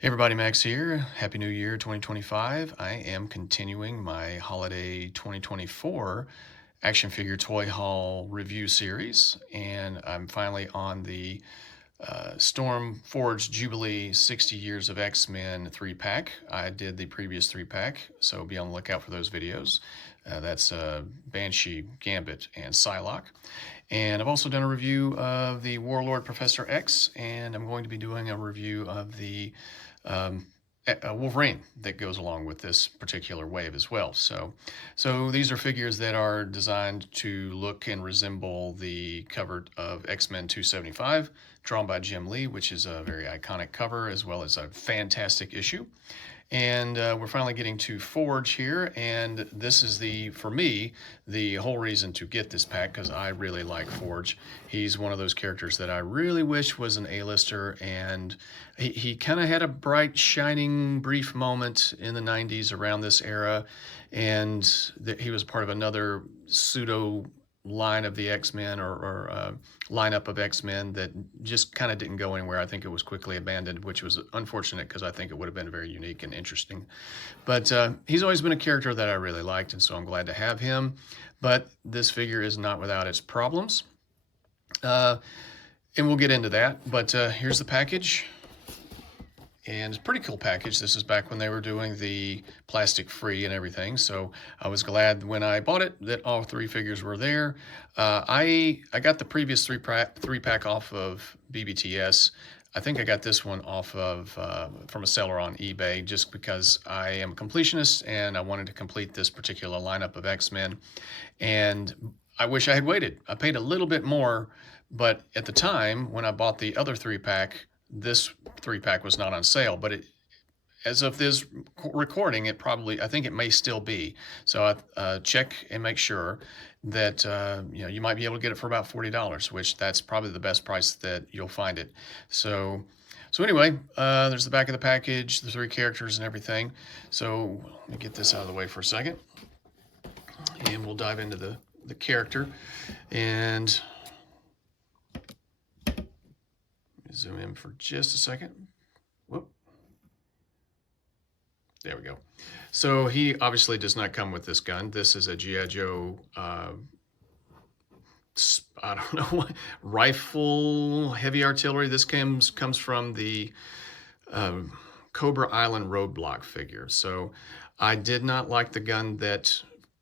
Hey everybody, Max here. Happy New Year 2025. I am continuing my holiday 2024 action figure toy haul review series, and I'm finally on the Storm Forge Jubilee 60 Years of X-Men 3-pack. I did the previous 3-pack, so be on the lookout for those videos. That's Banshee, Gambit, and Psylocke. And I've also done a review of the Warlord Professor X, and I'm going to be doing a review of the Wolverine that goes along with this particular wave as well. So these are figures that are designed to look and resemble the cover of X-Men 275, drawn by Jim Lee, which is a very iconic cover as well as a fantastic issue. And we're finally getting to Forge here, and this is for me, the whole reason to get this pack, because I really like Forge. He's one of those characters that I really wish was an A-lister, and he kind of had a bright, shining, brief moment in the 90s around this era, and he was part of another pseudo line of the X-Men or lineup of X-Men that just kind of didn't go anywhere. I think it was quickly abandoned, which was unfortunate because I think it would have been very unique and interesting. But he's always been a character that I really liked, and so I'm glad to have him. But this figure is not without its problems. And we'll get into that. But here's the package. And it's a pretty cool package. This is back when they were doing the plastic free and everything. So I was glad when I bought it that all three figures were there. I got the previous three pack off of BBTS. I think I got this one off of from a seller on eBay just because I am a completionist and I wanted to complete this particular lineup of X-Men. And I wish I had waited. I paid a little bit more, but at the time when I bought the other 3-pack, this 3-pack was not on sale, but as of this recording, I think it may still be. So check and make sure that you might be able to get it for about $40, which that's probably the best price that you'll find it. So anyway, there's the back of the package, the 3 characters and everything. So let me get this out of the way for a second, and we'll dive into the character. And zoom in for just a second. Whoop. There we go. So he obviously does not come with this gun. This is a G.I. Joe, I don't know, rifle, heavy artillery. This comes from the Cobra Island roadblock figure. So I did not like the gun that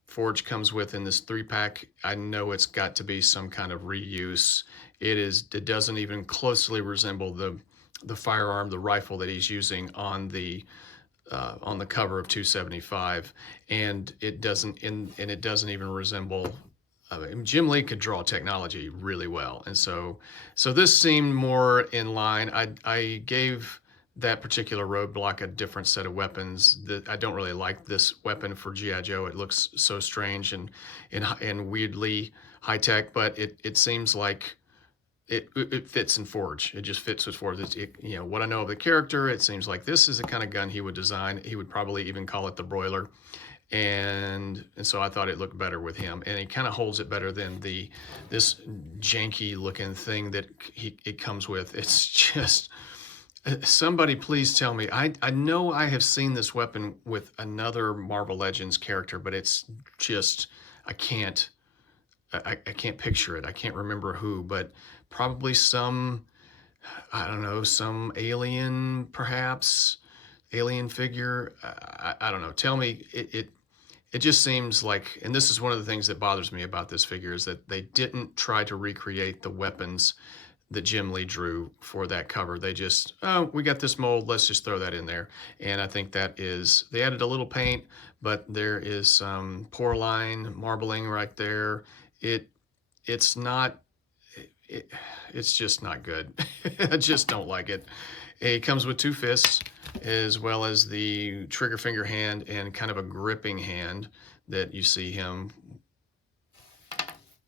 Forge comes with in this 3-pack. I know it's got to be some kind of reuse. It doesn't even closely resemble the firearm, the rifle that he's using on the cover of 275, and it doesn't even resemble. Jim Lee could draw technology really well, and so this seemed more in line. I gave that particular roadblock a different set of weapons. That I don't really like this weapon for G.I. Joe. It looks so strange and weirdly high tech, but it seems like it fits in Forge. It just fits with Forge. What I know of the character, it seems like this is the kind of gun he would design. He would probably even call it the broiler. And so I thought it looked better with him. And he kind of holds it better than this janky looking thing that it comes with. It's just, somebody please tell me. I know I have seen this weapon with another Marvel Legends character, but it's just, I can't picture it. I can't remember who, but probably some, I don't know, some alien, perhaps, alien figure. I don't know. Tell me, it just seems like, and this is one of the things that bothers me about this figure, is that they didn't try to recreate the weapons that Jim Lee drew for that cover. They just, oh, we got this mold, let's just throw that in there. And I think they added a little paint, but there is some poor line marbling right there. It's just not good. I just don't like it. It comes with 2 fists, as well as the trigger finger hand and kind of a gripping hand that you see him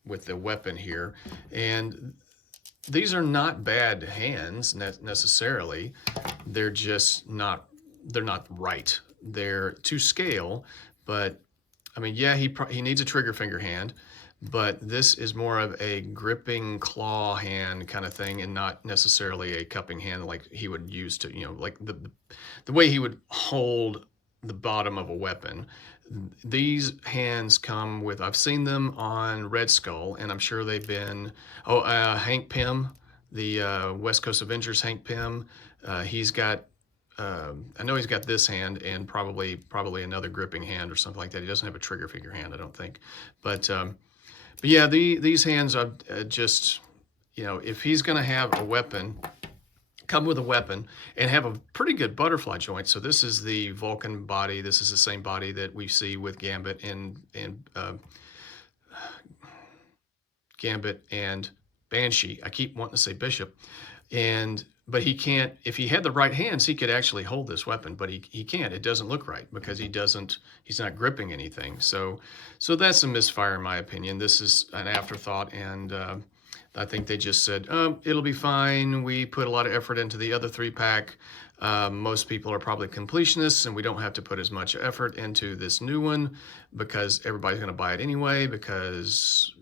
with the weapon here. And these are not bad hands necessarily. They're just not, they're not right. They're to scale, but I mean, yeah, he needs a trigger finger hand, but this is more of a gripping claw hand kind of thing, and not necessarily a cupping hand like he would use to, like the way he would hold the bottom of a weapon. These hands come with, I've seen them on Red Skull, and I'm sure they've been, Hank Pym, the West Coast Avengers Hank Pym, he's got, I know he's got this hand and probably another gripping hand or something like that. He doesn't have a trigger finger hand, I don't think. But yeah, these hands are just, if he's going to have a weapon, come with a weapon and have a pretty good butterfly joint. So this is the Vulcan body. This is the same body that we see with Gambit and Banshee. I keep wanting to say Bishop, but he can't. If he had the right hands, he could actually hold this weapon, but he can't. It doesn't look right because he's not gripping anything. So that's a misfire in my opinion. This is an afterthought, and I think they just said, it'll be fine. We put a lot of effort into the other 3-pack. Most people are probably completionists, and we don't have to put as much effort into this new one because everybody's going to buy it anyway because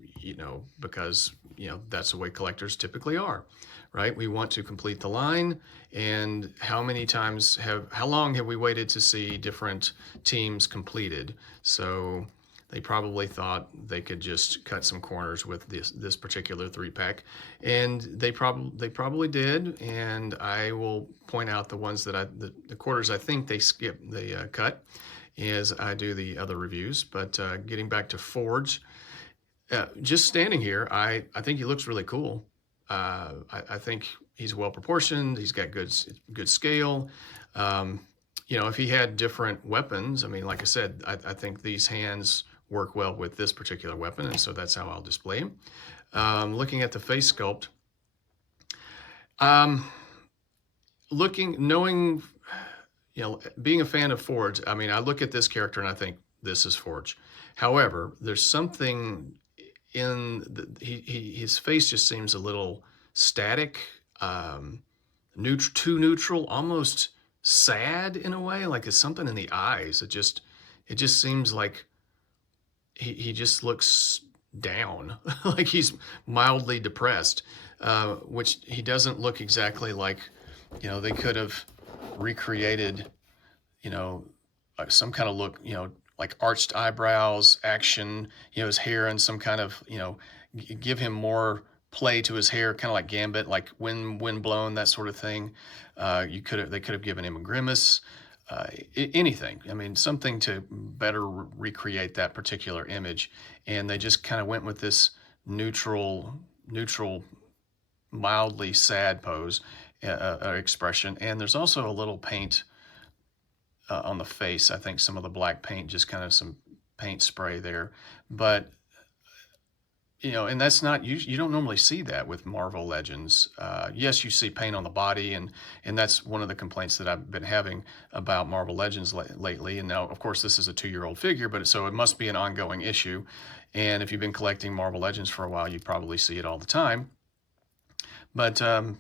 that's the way collectors typically are, right? We want to complete the line, and how long have we waited to see different teams completed? So they probably thought they could just cut some corners with this particular 3-pack, and they probably did. And I will point out the ones that the quarters I think they cut as I do the other reviews. But getting back to Forge, just standing here, I think he looks really cool. I think he's well proportioned. He's got good scale. If he had different weapons, I mean, like I said, I think these hands work well with this particular weapon, and so that's how I'll display him. Looking at the face sculpt, knowing, being a fan of Forge, I mean, I look at this character and I think this is Forge. However, there's something in his face just seems a little static, too neutral, almost sad in a way. Like it's something in the eyes. It just seems like he just looks down, like he's mildly depressed, which he doesn't look exactly like. They could have recreated, some kind of look, like arched eyebrows, action, his hair, and some kind of, give him more play to his hair, kind of like Gambit, like wind blown, that sort of thing. They could have given him a grimace, anything. I mean, something to better recreate that particular image. And they just kind of went with this neutral, mildly sad pose, expression. And there's also a little paint on the face. I think some of the black paint, just kind of some paint spray there. But and that's not, you don't normally see that with Marvel Legends. Yes, you see paint on the body, and that's one of the complaints that I've been having about Marvel Legends lately. And now, of course, this is a 2-year-old figure, but so it must be an ongoing issue. And if you've been collecting Marvel Legends for a while, you probably see it all the time. But the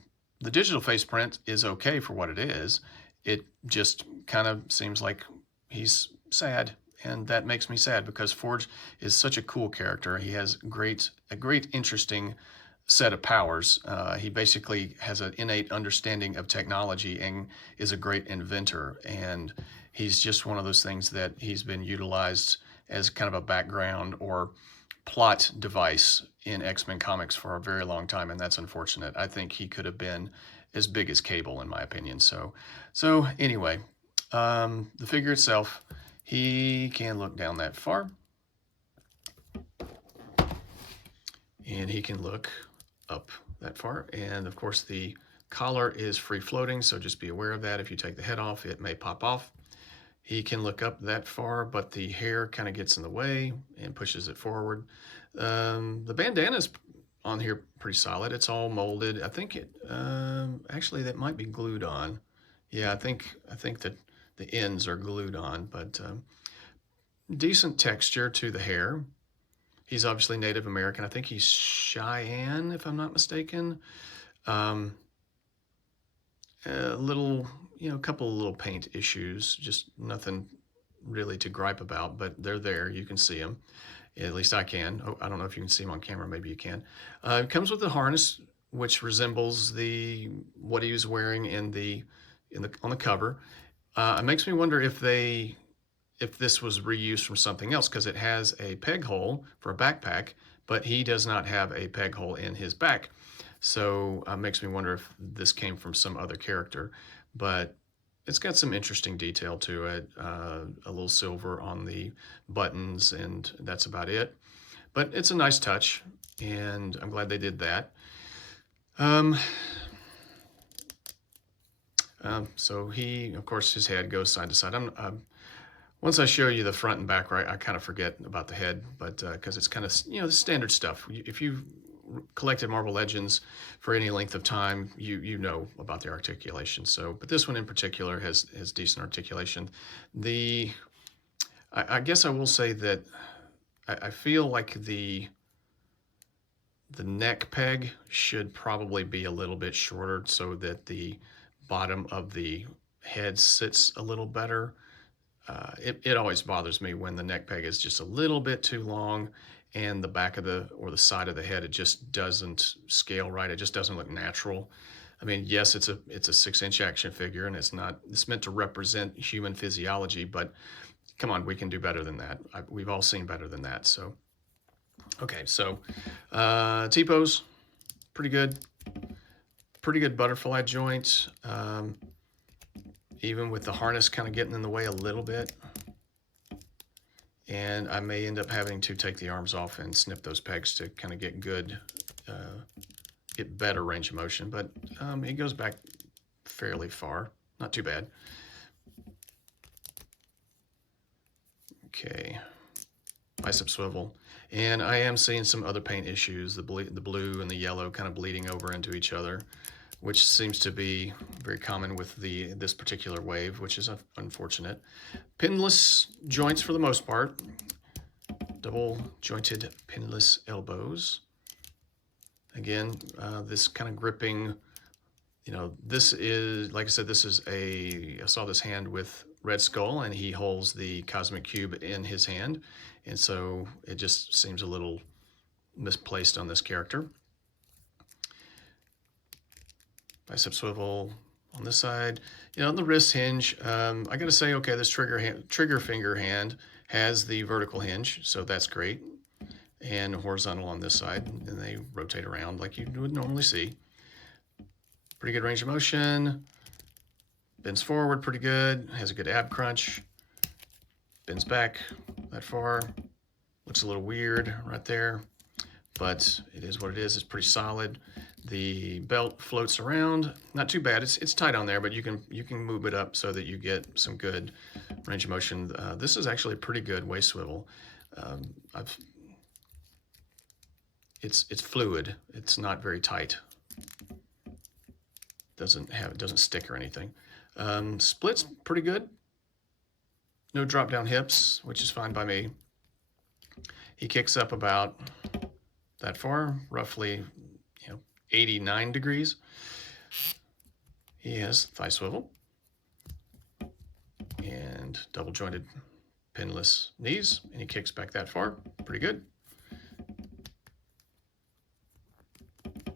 digital face print is okay for what it is. It just kind of seems like he's sad. And that makes me sad because Forge is such a cool character. He has a great, interesting set of powers. He basically has an innate understanding of technology and is a great inventor. And he's just one of those things that he's been utilized as kind of a background or plot device in X-Men comics for a very long time, and that's unfortunate. I think he could have been as big as Cable, in my opinion. So anyway, the figure itself, he can look down that far, and he can look up that far. And of course, the collar is free floating, so just be aware of that. If you take the head off, it may pop off. He can look up that far, but the hair kind of gets in the way and pushes it forward. The bandana's on here pretty solid. It's all molded. I think actually that might be glued on. Yeah, I think that the ends are glued on, but decent texture to the hair. He's obviously Native American. I think he's Cheyenne, if I'm not mistaken. A little, couple of little paint issues, just nothing really to gripe about, but they're there. You can see them. At least I can. Oh, I don't know if you can see them on camera. Maybe you can. It comes with a harness, which resembles what he was wearing on the cover. It makes me wonder if this was reused from something else, because it has a peg hole for a backpack, but he does not have a peg hole in his back. So it makes me wonder if this came from some other character. But it's got some interesting detail to it, a little silver on the buttons, and that's about it. But it's a nice touch, and I'm glad they did that. So he, of course, his head goes side to side. Once I show you the front and back, right, I kind of forget about the head, but because it's kind of, the standard stuff. If you've collected Marvel Legends for any length of time, you know about the articulation. So, but this one in particular has decent articulation. I guess I will say that I feel like the neck peg should probably be a little bit shorter so that the bottom of the head sits a little better. It always bothers me when the neck peg is just a little bit too long, and the back of the side of the head, it just doesn't scale right. It just doesn't look natural. I mean, yes, it's a 6-inch action figure, and it's meant to represent human physiology, but come on, we can do better than that. We've all seen better than that. So, okay, so T-pose, pretty good butterfly joint. Even with the harness kind of getting in the way a little bit. And I may end up having to take the arms off and snip those pegs to kind of get better range of motion. But it goes back fairly far, not too bad. Okay, bicep swivel. And I am seeing some other paint issues, the blue and the yellow kind of bleeding over into each other, which seems to be very common with this particular wave, which is unfortunate. Pinless joints for the most part. Double jointed pinless elbows. Again, this kind of gripping, this is, like I said, I saw this hand with Red Skull, and he holds the Cosmic Cube in his hand, and so it just seems a little misplaced on this character. Bicep swivel on this side. The wrist hinge, I gotta say, okay, this trigger finger hand has the vertical hinge, so that's great. And horizontal on this side, and they rotate around like you would normally see. Pretty good range of motion. Bends forward pretty good, has a good ab crunch. Bends back that far. Looks a little weird right there, but it is what it is. It's pretty solid. The belt floats around, not too bad. It's tight on there, but you can move it up so that you get some good range of motion. This is actually a pretty good waist swivel. It's fluid. It's not very tight. It doesn't stick or anything. Split's pretty good. No drop down hips, which is fine by me. He kicks up about that far, roughly 89 degrees. He has thigh swivel and double jointed pinless knees, and he kicks back that far, pretty good.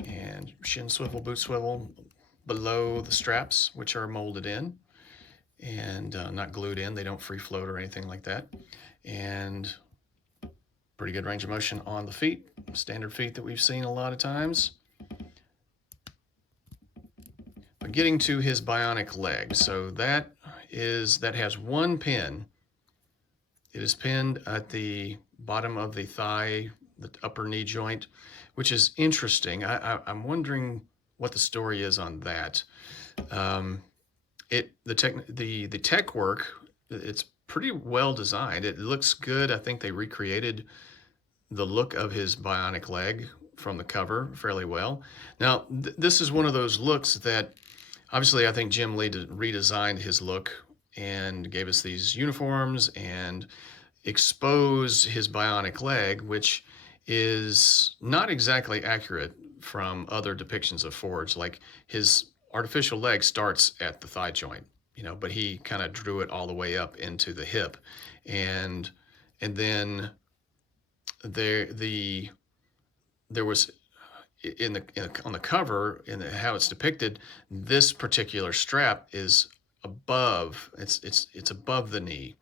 And shin swivel, boot swivel below the straps, which are molded in and not glued in. They don't free float or anything like that. And pretty good range of motion on the feet, standard feet that we've seen a lot of times. But getting to his bionic leg, so that has one pin. It is pinned at the bottom of the thigh, the upper knee joint, which is interesting. I'm wondering what the story is on that. The tech work, it's pretty well designed. It looks good. I think they recreated the look of his bionic leg from the cover fairly well. Now, this is one of those looks that obviously I think Jim Lee redesigned his look and gave us these uniforms and exposed his bionic leg, which is not exactly accurate from other depictions of Forge. Like, his artificial leg starts at the thigh joint, but he kind of drew it all the way up into the hip, and then there was on the cover, how it's depicted, this particular strap is above, it's above the knee,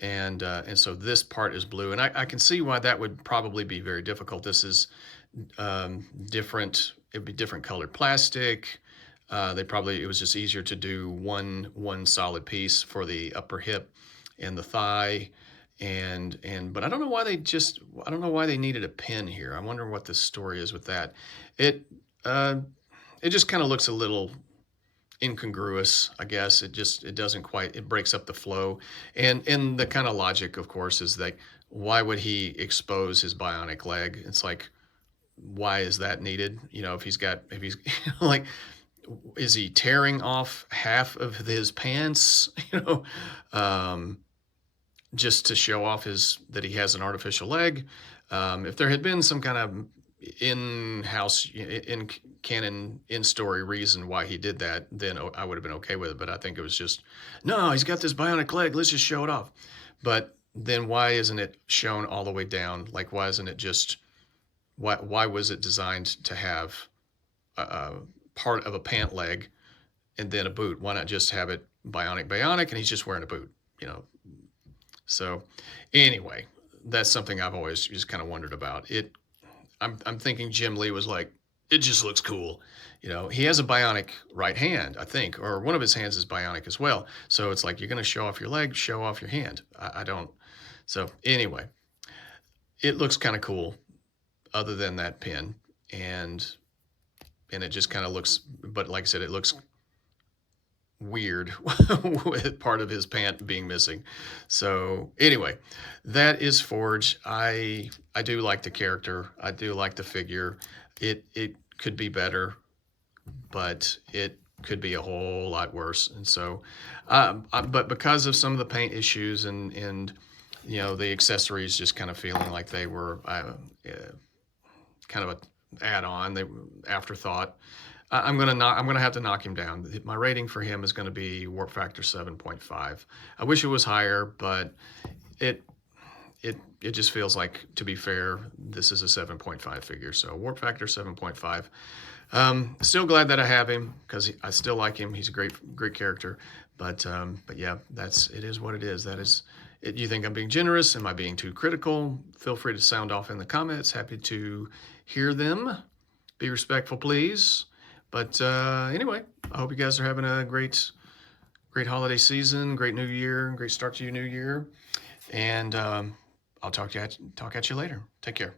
and so this part is blue, and I can see why that would probably be very difficult. This is different. It'd be different colored plastic. It was just easier to do one solid piece for the upper hip and the thigh, but I don't know why they needed a pin here. I wonder what the story is with that. It it just kind of looks a little incongruous, I guess. It doesn't quite, it breaks up the flow. And the kind of logic, of course, is that why would he expose his bionic leg? It's like, why is that needed? If he's like, is he tearing off half of his pants, just to show off that he has an artificial leg? If there had been some kind of in-house, in-canon, in-story reason why he did that, then I would have been okay with it. But I think it was just, no, he's got this bionic leg, let's just show it off. But then why isn't it shown all the way down? Like, why isn't it just, why was it designed to have a part of a pant leg and then a boot? Why not just have it bionic, and he's just wearing a boot, So anyway, that's something I've always just kind of wondered about. I'm thinking Jim Lee was like, it just looks cool. He has a bionic right hand, I think, or one of his hands is bionic as well. So it's like, you're going to show off your leg, show off your hand. I don't. So anyway, it looks kind of cool other than that pin. And it just kind of looks, but like I said, it looks weird with part of his pant being missing. So anyway, that is Forge. I do like the character. I do like the figure. It could be better, but it could be a whole lot worse. And so, but because of some of the paint issues and the accessories just kind of feeling like they were kind of an add-on, they afterthought. I'm gonna have to knock him down. My rating for him is going to be warp factor 7.5. I wish it was higher, but it just feels like, to be fair, this is a 7.5 figure. So warp factor 7.5. Still glad that I have him because I still like him. He's a great character. But yeah, it is what it is. That is it. You think I'm being generous? Am I being too critical? Feel free to sound off in the comments. Happy to hear them. Be respectful, please. But anyway, I hope you guys are having a great holiday season, great new year, great start to your new year. And I'll talk at you later. Take care.